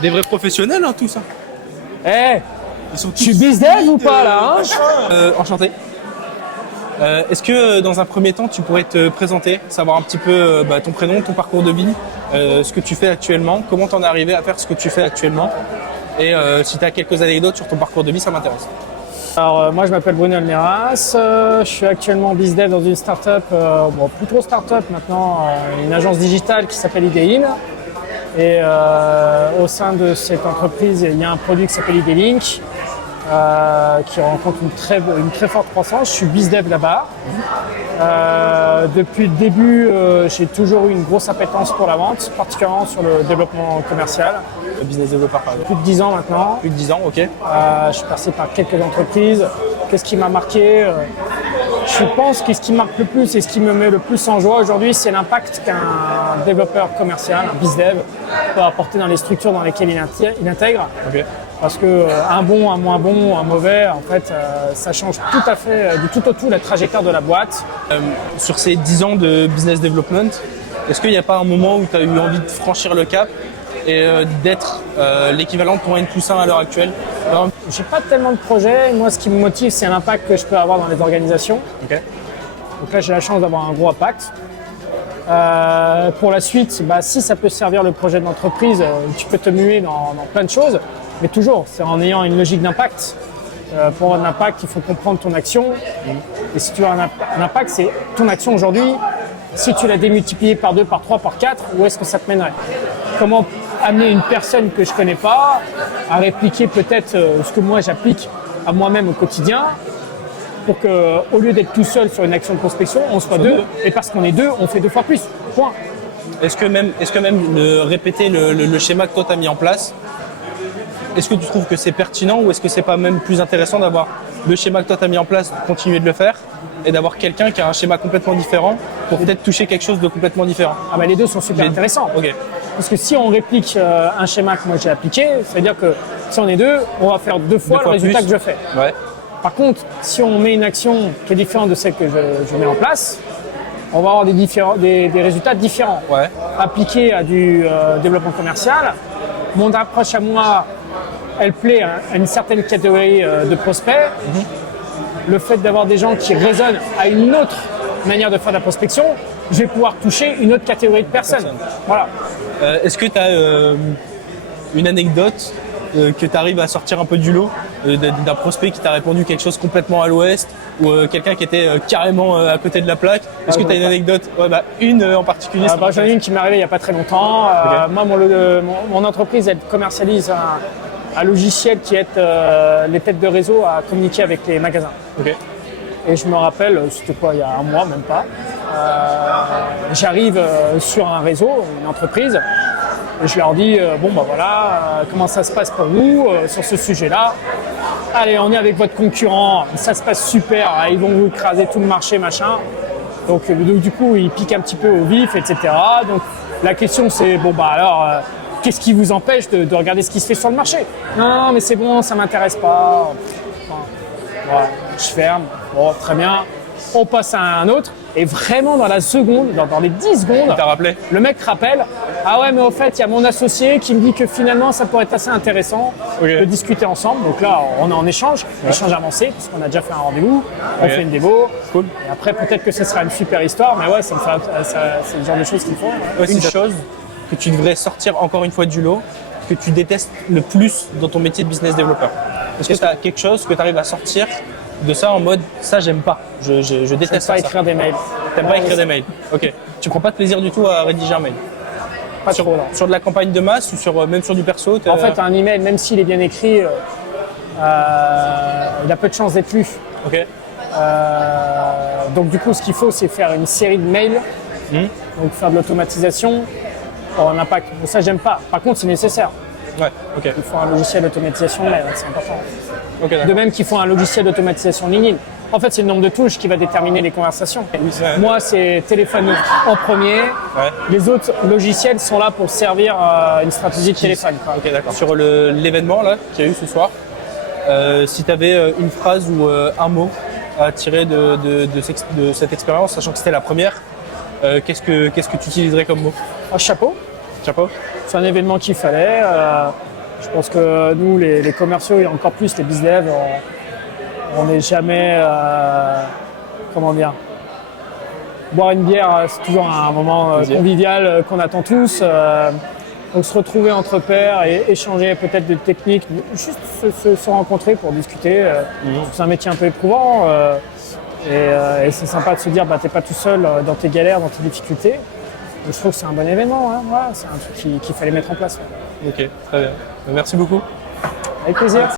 Des vrais professionnels, hein, tout ça. Eh, Ils sont tu suis bizdev ou pas là hein? Enchanté. Est-ce que dans un premier temps, tu pourrais te présenter, savoir un petit peu ton prénom, ton parcours de vie, ce que tu fais actuellement, comment tu en es arrivé à faire ce que tu fais actuellement et si tu as quelques anecdotes sur ton parcours de vie, ça m'intéresse. Alors moi je m'appelle Bruno Almeras, je suis actuellement bizdev dans une start-up, plus trop start-up maintenant, une agence digitale qui s'appelle IDEIN. Et au sein de cette entreprise, il y a un produit qui s'appelle IDLink qui rencontre une très forte croissance. Je suis bizdev là-bas. Depuis le début, j'ai toujours eu une grosse appétence pour la vente, particulièrement sur le développement commercial. Le business developer, par exemple. Plus de 10 ans maintenant. Plus de 10 ans, ok. Je suis passé par quelques entreprises. Qu'est-ce qui m'a marqué Je pense que ce qui marque le plus et ce qui me met le plus en joie aujourd'hui, c'est l'impact qu'un développeur commercial, un bizdev, peut apporter dans les structures dans lesquelles il intègre. Ok. Parce que un bon, un moins bon, un mauvais, en fait, ça change tout à fait, du tout au tout, la trajectoire de la boîte. Sur ces 10 ans de business development, est-ce qu'il n'y a pas un moment où tu as eu envie de franchir le cap et d'être l'équivalent de ton N+1 à l'heure actuelle? J'ai pas tellement de projets. Moi, ce qui me motive, c'est l'impact que je peux avoir dans les organisations. Ok. Donc là, j'ai la chance d'avoir un gros impact. Pour la suite, si ça peut servir le projet de l'entreprise, tu peux te muer dans plein de choses. Mais toujours, c'est en ayant une logique d'impact. Pour avoir un impact, il faut comprendre ton action. Et si tu as un impact, c'est ton action aujourd'hui. Si tu l'as démultiplié par 2, par 3, par 4, où est-ce que ça te mènerait? Comment amener une personne que je ne connais pas à répliquer peut-être ce que moi j'applique à moi-même au quotidien pour qu'au lieu d'être tout seul sur une action de prospection, on soit deux. Et parce qu'on est deux, on fait 2 fois plus. Point. Est-ce que même répéter le schéma que toi tu as mis en place, est-ce que tu trouves que c'est pertinent ou est-ce que c'est pas même plus intéressant d'avoir le schéma que toi tu as mis en place, continuer de le faire et d'avoir quelqu'un qui a un schéma complètement différent pour peut-être toucher quelque chose de complètement différent? Les deux sont super intéressants. Ok. Parce que si on réplique un schéma que moi j'ai appliqué, ça veut dire que si on est deux, on va faire 2 fois le résultat que je fais. Ouais. Par contre, si on met une action qui est différente de celle que je mets en place, on va avoir des résultats différents. Ouais. Appliqués à du développement commercial, mon approche à moi, elle plaît à une certaine catégorie de prospects. Le fait d'avoir des gens qui raisonnent à une autre manière de faire de la prospection, je vais pouvoir toucher une autre catégorie de personnes. Voilà. Est-ce que tu as une anecdote que tu arrives à sortir un peu du lot d'un prospect qui t'a répondu quelque chose complètement à l'ouest ou quelqu'un qui était carrément à côté de la plaque? Est-ce que tu as une anecdote? Une en particulier. J'en ai une qui m'est arrivée il n'y a pas très longtemps. Okay. Moi, mon entreprise, elle commercialise un logiciel qui aide les têtes de réseau à communiquer avec les magasins. Okay. Et je me rappelle, c'était quoi, il y a un mois, même pas, j'arrive sur un réseau, une entreprise, et je leur dis, comment ça se passe pour vous sur ce sujet-là? Allez, on est avec votre concurrent, ça se passe super, ils vont vous écraser tout le marché, machin. Donc du coup, ils piquent un petit peu au vif, etc. Donc la question c'est, qu'est-ce qui vous empêche de regarder ce qui se fait sur le marché? Non, mais c'est bon, ça m'intéresse pas. Je ferme. Bon, très bien. On passe à un autre. Et vraiment, dans la seconde, dans les 10 secondes, le mec rappelle, ah ouais, mais au fait, il y a mon associé qui me dit que finalement, ça pourrait être assez intéressant de discuter ensemble. Donc là, on est en échange avancé, parce qu'on a déjà fait un rendez-vous, on fait une démo. Cool. Et après, peut-être que ce sera une super histoire, mais ouais, c'est le genre de choses qu'il faut. Une chose que tu devrais sortir encore une fois du lot, que tu détestes le plus dans ton métier de business developer? Est-ce que tu as quelque chose que tu arrives à sortir de ça en mode ça j'aime pas, je déteste ça? Écrire des mails. T'aimes pas écrire des mails? Ok. Tu prends pas de plaisir du tout à rédiger un mail? Pas trop, non. Sur de la campagne de masse ou même sur du perso? En fait, un email, même s'il est bien écrit, il a peu de chances d'être lu. Ok. Donc du coup, ce qu'il faut, c'est faire une série de mails, donc faire de l'automatisation pour un impact. Bon, ça, j'aime pas. Par contre, c'est nécessaire. Ouais, ok. Il faut un logiciel d'automatisation de mail, c'est important. Okay, de même qu'il faut un logiciel d'automatisation LinkedIn. En fait, c'est le nombre de touches qui va déterminer les conversations. Moi, c'est téléphone en premier. Ouais. Les autres logiciels sont là pour servir une stratégie de téléphone. Ok, d'accord. Sur l'événement là qu'il y a eu ce soir, si tu avais une phrase ou un mot à tirer de cette expérience, sachant que c'était la première, qu'est-ce que tu utiliserais comme mot? Chapeau. Chapeau. C'est un événement qu'il fallait. Je pense que nous, les commerciaux et encore plus les business devs, on n'est jamais, comment dire, boire une bière, c'est toujours un moment convivial qu'on attend tous. Donc se retrouver entre pairs et échanger peut-être des techniques, juste se rencontrer pour discuter. C'est un métier un peu éprouvant et c'est sympa de se dire t'es pas tout seul dans tes galères, dans tes difficultés. Donc, je trouve que c'est un bon événement, hein. Voilà, c'est un truc qu'il fallait mettre en place. Ok, très bien. Merci beaucoup. Avec plaisir.